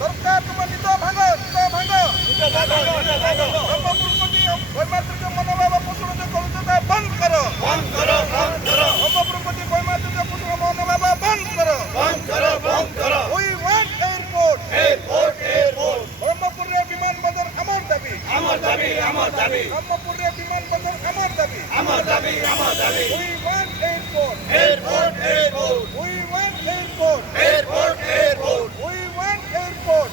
সরকার তোমার নিত ভাঙো ব্রহ্মপুরপতি বৈমাতৃক মনোভাব পোষণ করতে বন্ধ করো ব্রহ্মপুরপতি বৈমাতৃক পোষণ মনোভাব বন্ধ করো উই ওয়ান্ট এয়ারপোর্ট ব্রহ্মপুরের বিমানবন্দর আমার দাবি ব্রহ্মপুরের বিমানবন্দর আমার দাবি we want airport we want airport we want airport